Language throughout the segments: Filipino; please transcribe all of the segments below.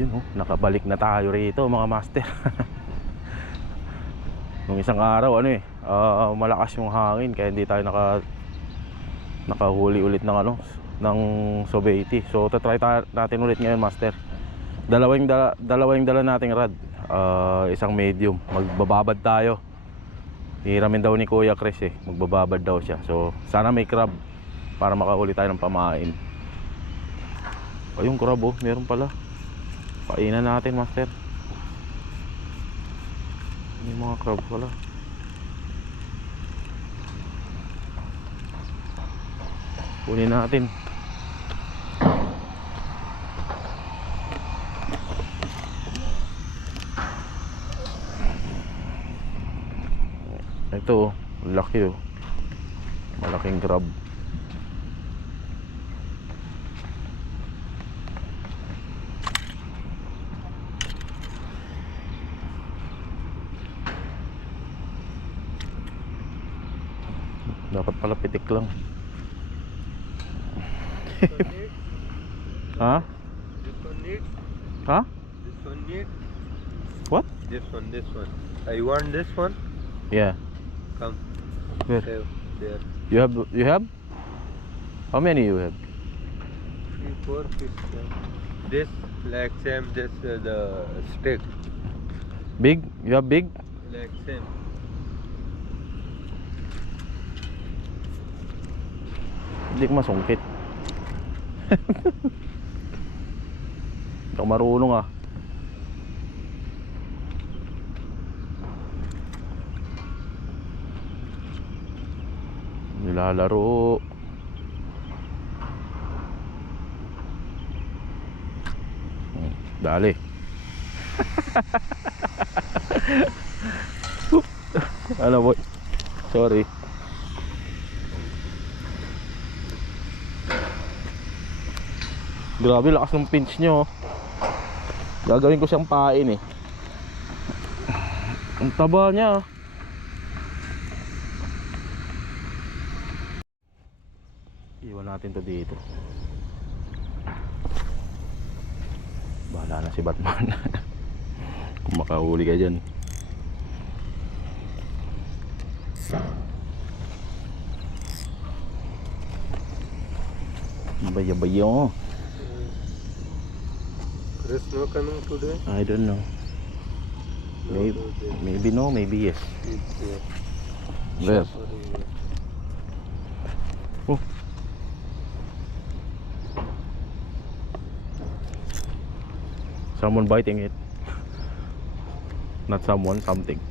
Yun oh, nakabalik na tayo rito mga master. Nung isang araw malakas yung hangin kaya hindi tayo nakahuli ulit ng ng Sobeiti. So tatry natin ulit ngayon master. Dalawang dala nating rod. Isang medium. Magbababad tayo. Hiramin daw ni Kuya Chris magbababad daw siya. So sana may crab para makahuli tayo ng pamain. Yung crab meron pala. Painan natin master. May mga crab pala. Kunin natin. Ito laki malaking crab. Dapat pala pitik lang. Ha? This one need? Ha? This one need? What? This one. I want this one. Yeah. Come. Where? There. You have? How many you have? 3, 4, 5, 6. This like same. This the stick. Big? You have big? Like same. Hindi ko masungkit. Hindi ako marunong nilalaro. Dali. Ano boy? Sorry. Grabe lakas ng pinch nyo. Gagawin ko siyang pain Ang taba niya. Iwan natin to dito. Bahala na si Batman. Kung makahuli ka dyan. Baya-baya. Chris no coming today? I don't know. Maybe no, maybe yes. Where? Oh. Someone biting it. Not someone, something.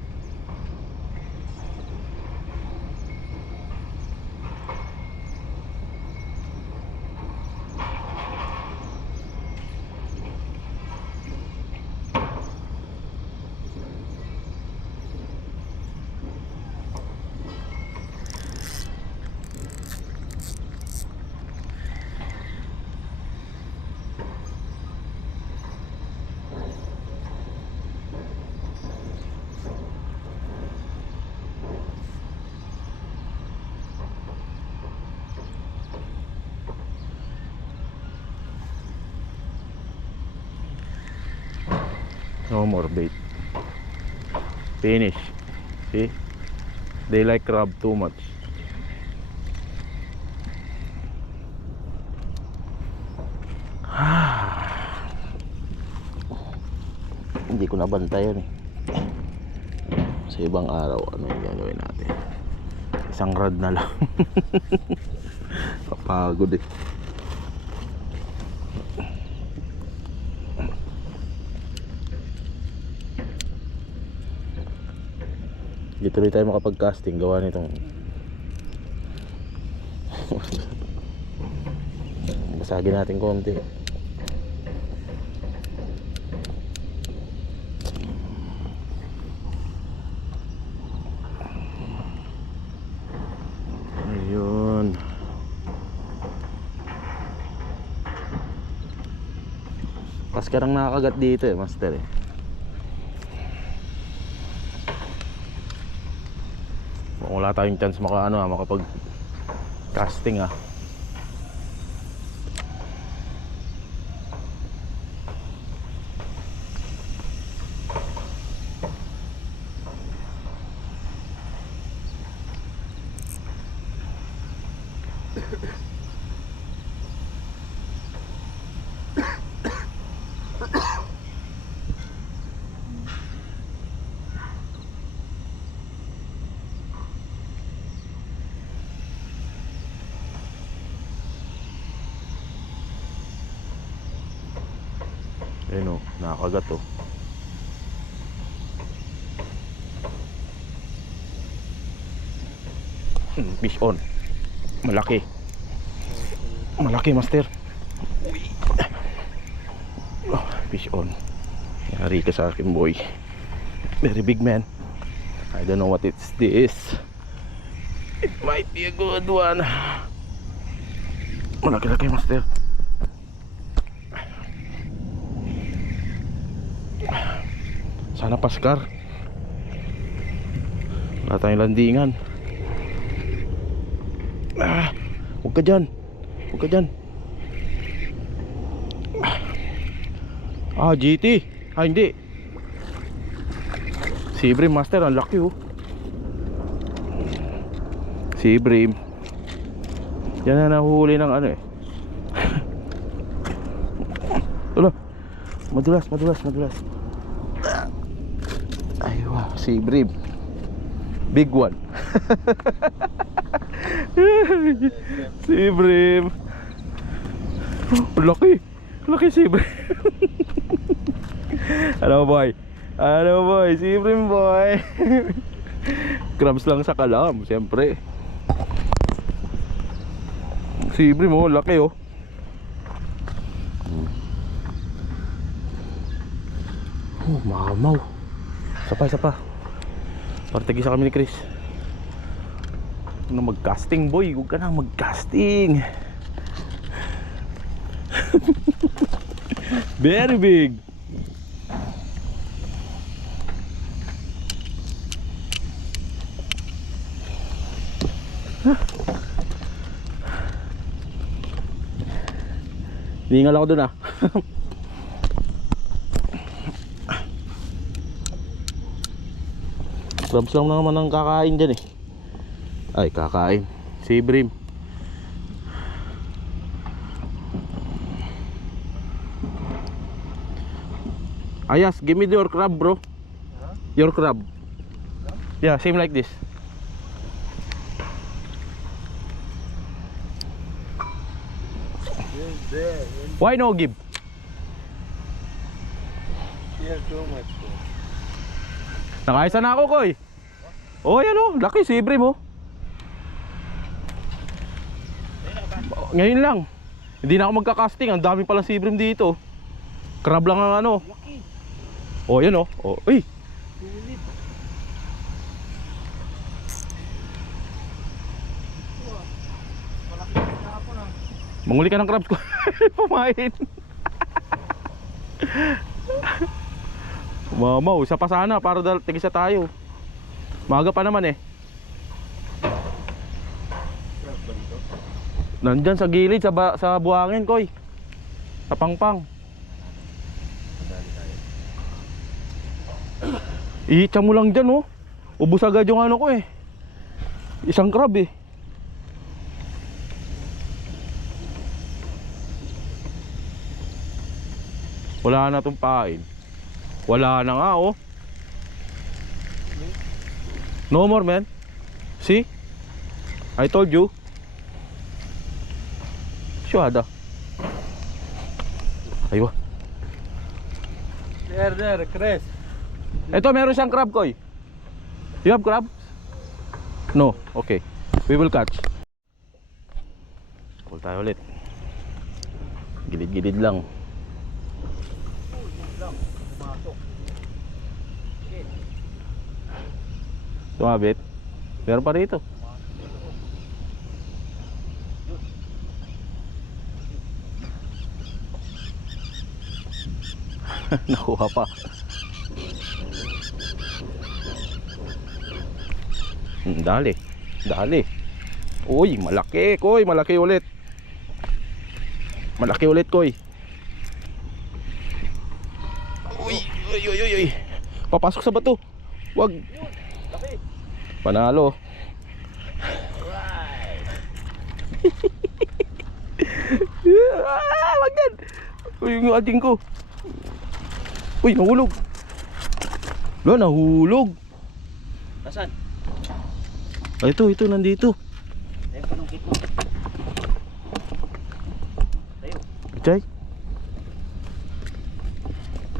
No more bait. Finish. See? They like crab too much. Hindi ko nabantayan Sa ibang araw, ano yung gagawin natin? Isang rod na lang. Kapagod Dito rin tayo makapag-casting gawa nitong basagin natin konti. Ayun. Paskar ang nakakagat dito master Wala tayong chance makapag casting Ayun o, nakakagat o. Fish on. Malaki. Malaki, master. Oh, fish on. Yari ka sa akin, boy. Very big, man. I don't know what it's this. It might be a good one. Malaki-laki, master. Sana paskar. Wala tayong landingan. Huwag ka dyan. Huwag ka dyan. GT. Hindi. Sea bream, master. Ang laki oh. Sea bream. Yan na nahuhuli ng ano eh. Wala. Madulas. Aywa, sea bream. Big one. Sea bream. Laki. Laki sea bream. Ano boy? Sea bream boy. Crabs lang sa kalam, siyempre. Sea bream oh, laki oh. Mamaw. Isa pa. Partigisa kami ni Chris. Huwag na mag-casting boy. Huwag ka na mag-casting. Very big. Ningal ako dun ah. Crabs lang naman ang kakain dyan eh. Ay, kakain. Sea bream. Ayas, give me your crab bro. Your crab. Yeah, same like this. Why no give? Here too much. Nakaisa na ako, Koy. Oh, yan oh, laki sea bream oh. Ngayon lang. Hindi na ako magka-casting. Ang dami palang sea bream dito. Crab lang ang ano. Oh, yan oh. Oh, uy. Manguli ka ng crabs ko. Pumain. Mamaw, isa pa sana para tigisa tayo. Maaga pa naman eh. Nandyan sa gilid, sa buhangin, Koy. Sa pangpang. Ihitsa mo lang dyan oh. Ubus agad yung ano ko eh. Isang crab eh. Wala na tong pain. Wala na nga oh. No more man. See? I told you. Syada. Aywa. There, Chris. Ito meron siyang crab, Koy. You have crab? No, okay. We will catch. Pull tayo ulit. Gilid-gilid lang. Tumabit. Meron pa rito. Nakuha pa. Dali. Dali. Uy, malaki, Koy. Malaki ulit. Malaki ulit, Koy. Uy. Papasok sa bato. Wag. Panalo. lang yan. Uy, yung ading ko. Uy, nahulog. Wala, nahulog. Nasaan? Ay, ito, nandito. Tayo pa ng kit mo. Tayo. Chay.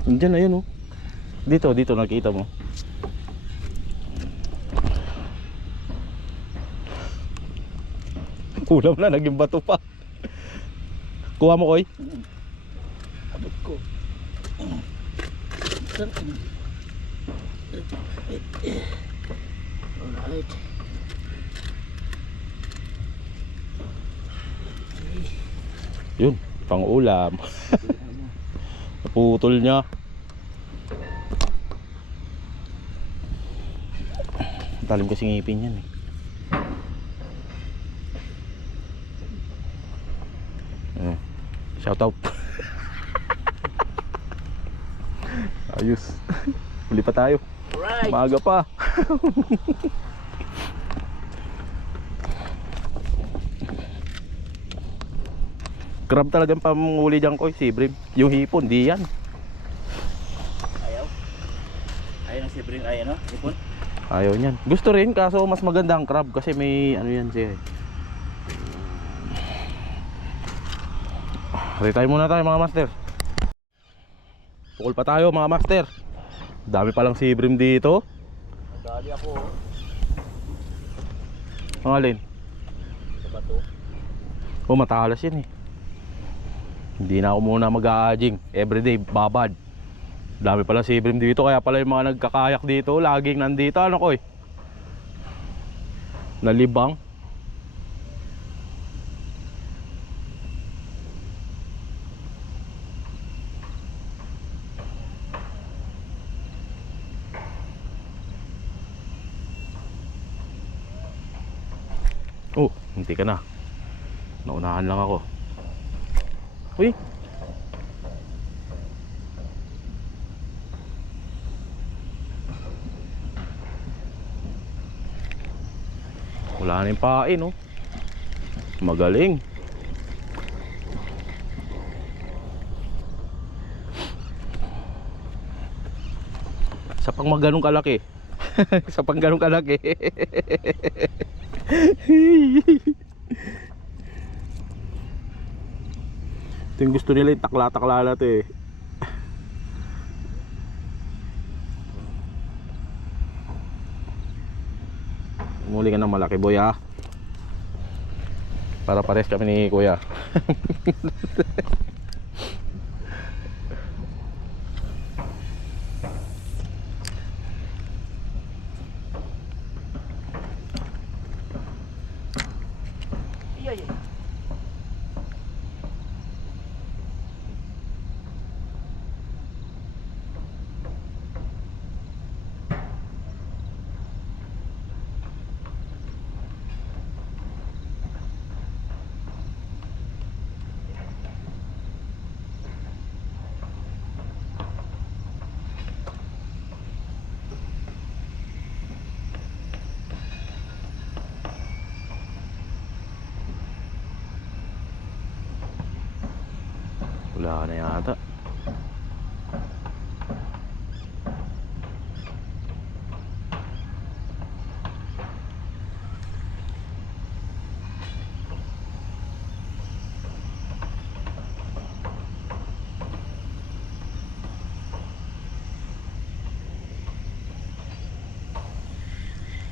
Nandiyan, ayun oh. Dito, nakita mo. Ulam na, naging bato pa. Kuha mo, Koy. Abot ko. Alright. Yun, pang ulam. Naputol niya. Talim kasi ngipin yan eh. Shout out. Ayos. Huli pa tayo. Alright. Maaga pa. Crab talagang pamuli dyan ko, si Brim. Yung hipon, di yan. Ayaw. Ayaw ng sibring ayaw, no? Ipon. Ayaw niyan. Gusto rin, kaso mas maganda ang crab kasi may ano yan siya. Retire muna tayo mga master. Pukul pa tayo mga master. Dami palang si Brim dito. Nadali ako. Ang alin? Sa bato. Oh, matalas yan eh. Hindi na ako muna mag-a-aging. Everyday, babad. Dami pala si Brim dito. Kaya pala yung mga nagkakayak dito laging nandito. Ano ko eh? Nalibang. Oh, hindi ka na. Naunahan lang ako. Uy. Wala na yung pain, oh. Magaling. Sa pang maganong kalaki. Sa pang ganong kalaki. Ito yung gusto nila, yung takla-takla na ito eh. Muli ka ng malaki boy ha. Para pares kami ni kuya. Iya. Wala na yata.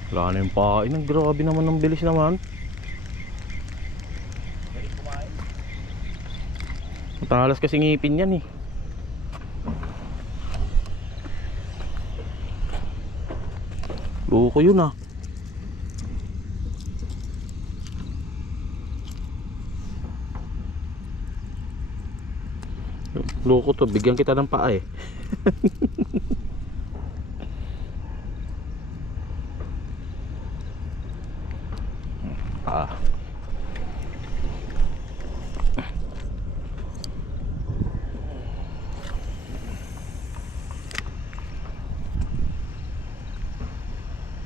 Wala na yung pain. Grabe naman, ang bilis naman. Matalas kasi ngipin yan eh. Loko yun ah. Loko to, bigyan kita ng paa eh. Ah.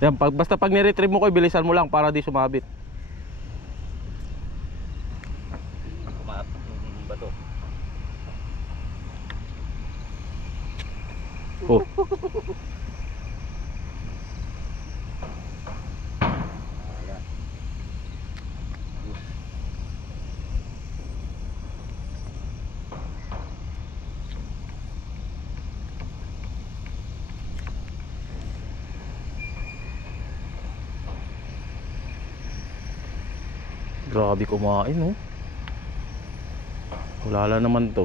Yan, basta pag ni-retrieve mo ko, bilisan mo lang para di sumabit. Kumaap yung bato. Oh. Grabe kumain, no? Wala naman to.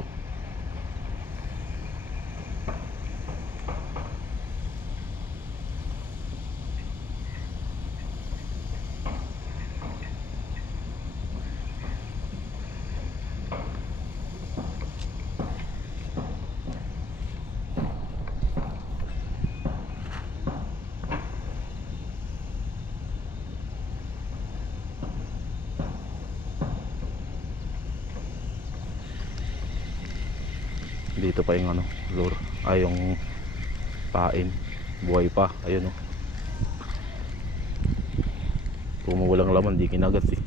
Dito pa yung ano, lure. Ay, yung pain. Buhay pa. Ayun, oh. Kung walang laman, di kinagat eh.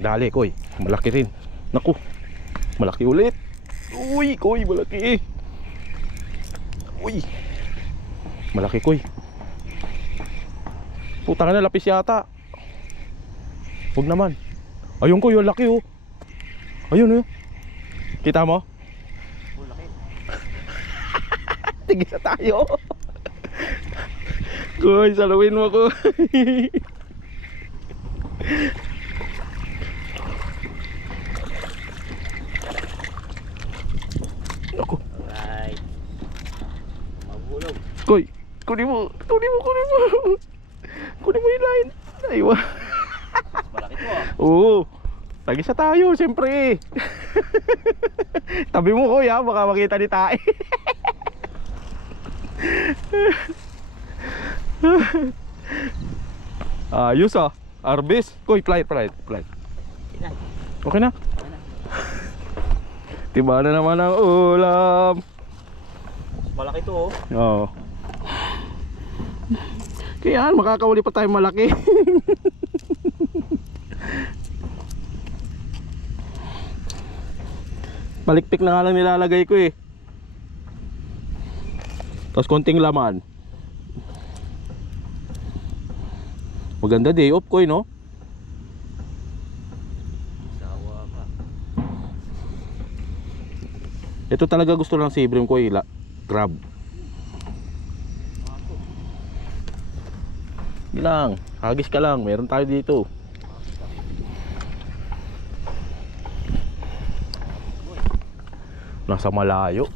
Dali, koy. Malaki rin. Naku. Malaki ulit. Uy, koy, malaki. Uy. Malaki, koy. Putang na, lapis yata. Huwag naman. Ayun, koy, yung laki, oh. Ayun, oh. Kita mo? Oh, laki. Tigil na tayo. Koy, saluin mo ko. Ako. Alright. Maghulog. Koy, kunin mo. Kunin mo yung line. Aywa. Mas malaki to ah. Oo. Tagisa tayo, siyempre. Tabi mo, koy, ha. Baka makita ni Tae. Ayos, ah. Arbis. Koy, flight. Ilan? Okay na. Tiba na naman ang ulam. Mas malaki to oh. Oo. Kaya makakahuli pa tayo malaki. Palikpik na nga lang nilalagay ko eh. Tapos konting laman. Maganda day off ko eh, no? Sawa ka. Ito talaga gusto lang si Ibrim ko eh, grab. Bilang, hagis ka lang, meron tayo dito. Nasa malayo.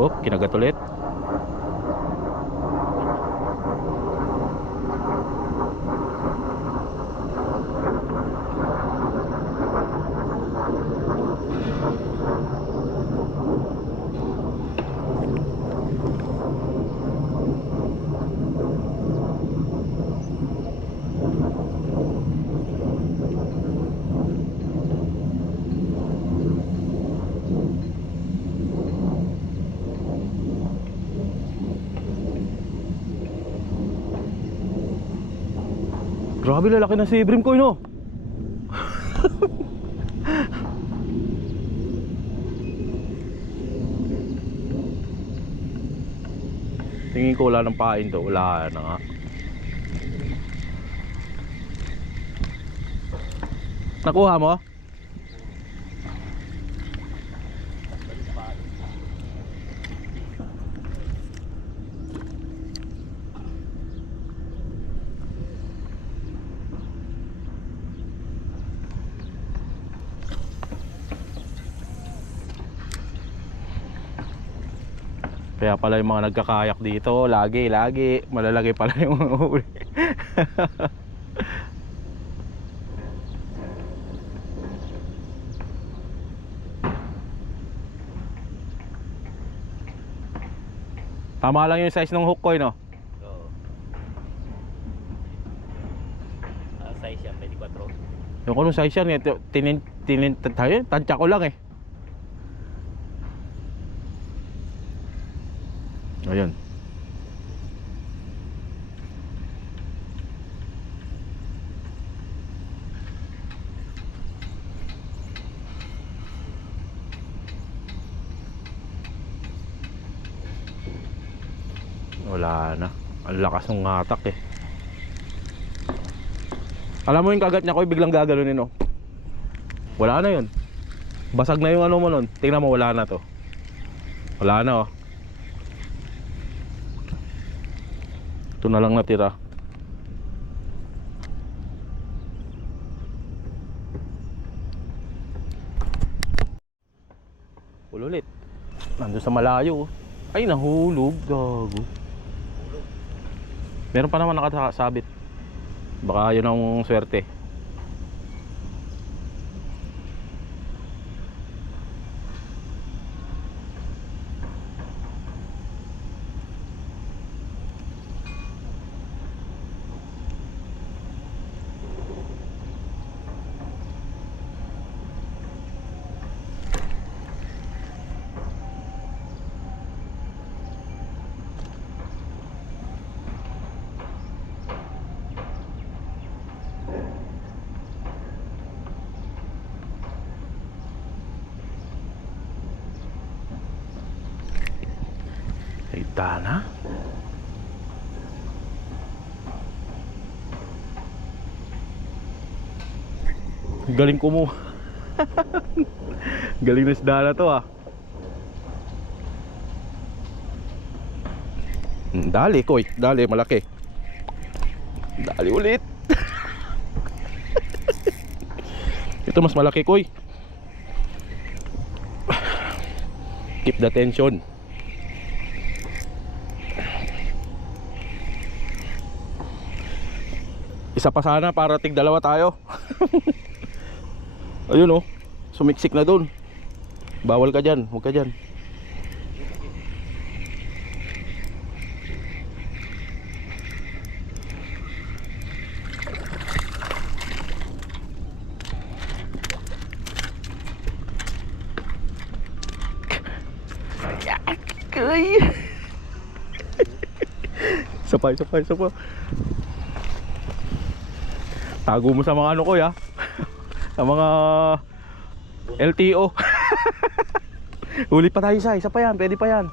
Oh, kinagat ulit. Grabe, lalaki na si Ibrim ko, no? Tingin ko wala ng pain to. Wala na nga. Nakuha mo? Kaya pala yung mga nagkakayak dito, lagi malalagay pala yung huli. Tama lang yung size ng hook ko, no? Oo. Size yan, 24. Yung kulong size yan, tansya ko lang eh. Ayun. Wala na. Ang lakas ng hatak eh. Alam mo yung kagat niya ko, biglang gagalunin, no? Wala na yun. Basag na yung ano mo nun. Tingnan mo, wala na to. Wala na, oh. Ito na lang natira. Ulit. Nandun sa malayo, oh. Ay, nahulog. Gago. Meron pa naman nakasabit. Baka yun ang swerte. Ay, tana. Galing ko mo. Galing na isda na to, ah. Dali, koy. Dali, malaki. Dali ulit. Ito mas malaki, koy. Keep the tension. Isa pa sana para tig dalawa tayo. Ayun, oh. Sumiksik na dun. Bawal ka dyan. Huwag ka dyan. Sapay. Tago mo sa mga ano ko, ya. Sa mga LTO. Huli pa tayo isa pa yan, pwede pa yan.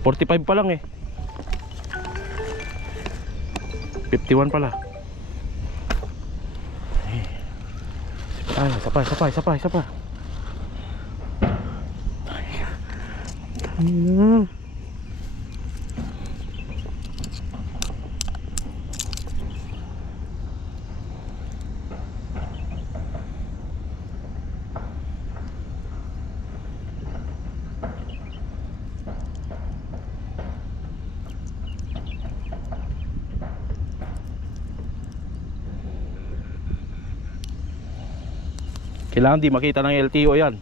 45 pa lang eh. 51 pala. Ay, sapay. Kailangan di makita ng LTO yan.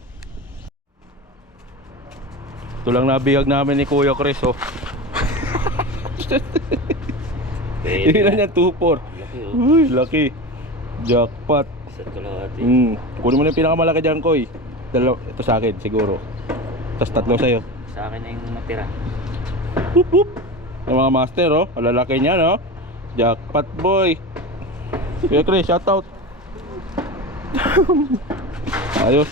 Ito lang nabihag namin ni Kuya Chris, oh. Ilan yan? 2-4. Laki, oh. Uy, laki. Jackpot. Isa't kalahati. Kunin mo na yung pinakamalaki dyan, Koy. Ito sa akin siguro. Tapos 3 sa'yo. Sa akin na yung natira. Hup. Yung mga master, oh. Malalaki niya, no? Jackpot, boy. Kuya Chris, shoutout. Ayos.